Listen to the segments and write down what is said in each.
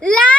La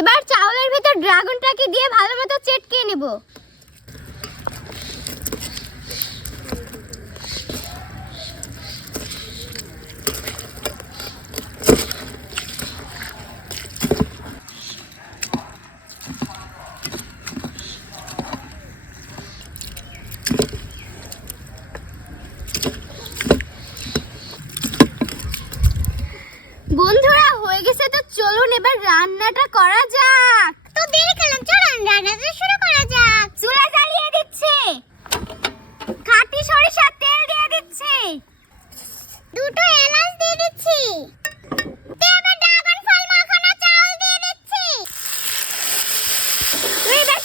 এবার চাউলের ভেতর ড্রাগনটাকে দিয়ে ভালো মতো চেটকে নেব। বন্ধুরা হয়ে গেছে তো চলুন এবার রান্নাটা করা যাক। তো দেরি করলাম চলুন রান্নাটা শুরু করা যাক। চুলা জ্বালিয়ে দিচ্ছে। খাঁটি সরিষার তেল দিয়ে দিচ্ছে। দুটো এলাচ দিয়ে দিচ্ছি।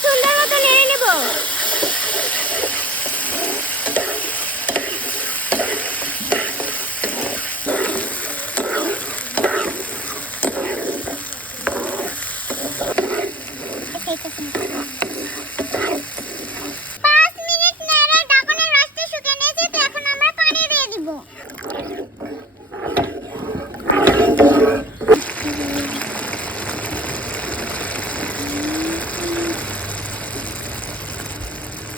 সুন্দর মতো নেড়ে নেব।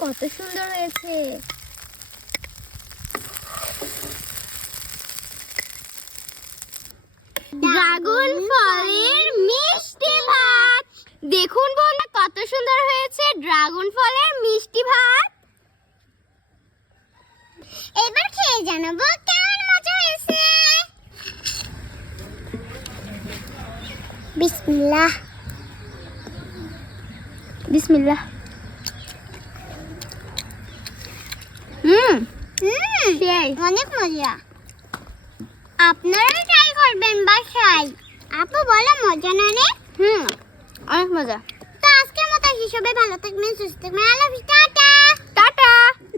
কত সুন্দর হয়েছে। ড্রাগন ফলের মিষ্টি ভাত। দেখুন বন্ধু কত সুন্দর হয়েছে ড্রাগন ফলের মিষ্টি ভাত। এবার খেয়ে জানাব, কেমন মজা হয়েছে? বিসমিল্লাহ। বিসমিল্লাহ হুম সেই অনেক মজা। আপনারা ট্রাই করবেন বাসায় আপু বলো মজা না রে হুম অনেক মজা। তো আজকের মতো হিসেবে ভালো থাকবেন সুস্থ থাকবেন। আল্লাহ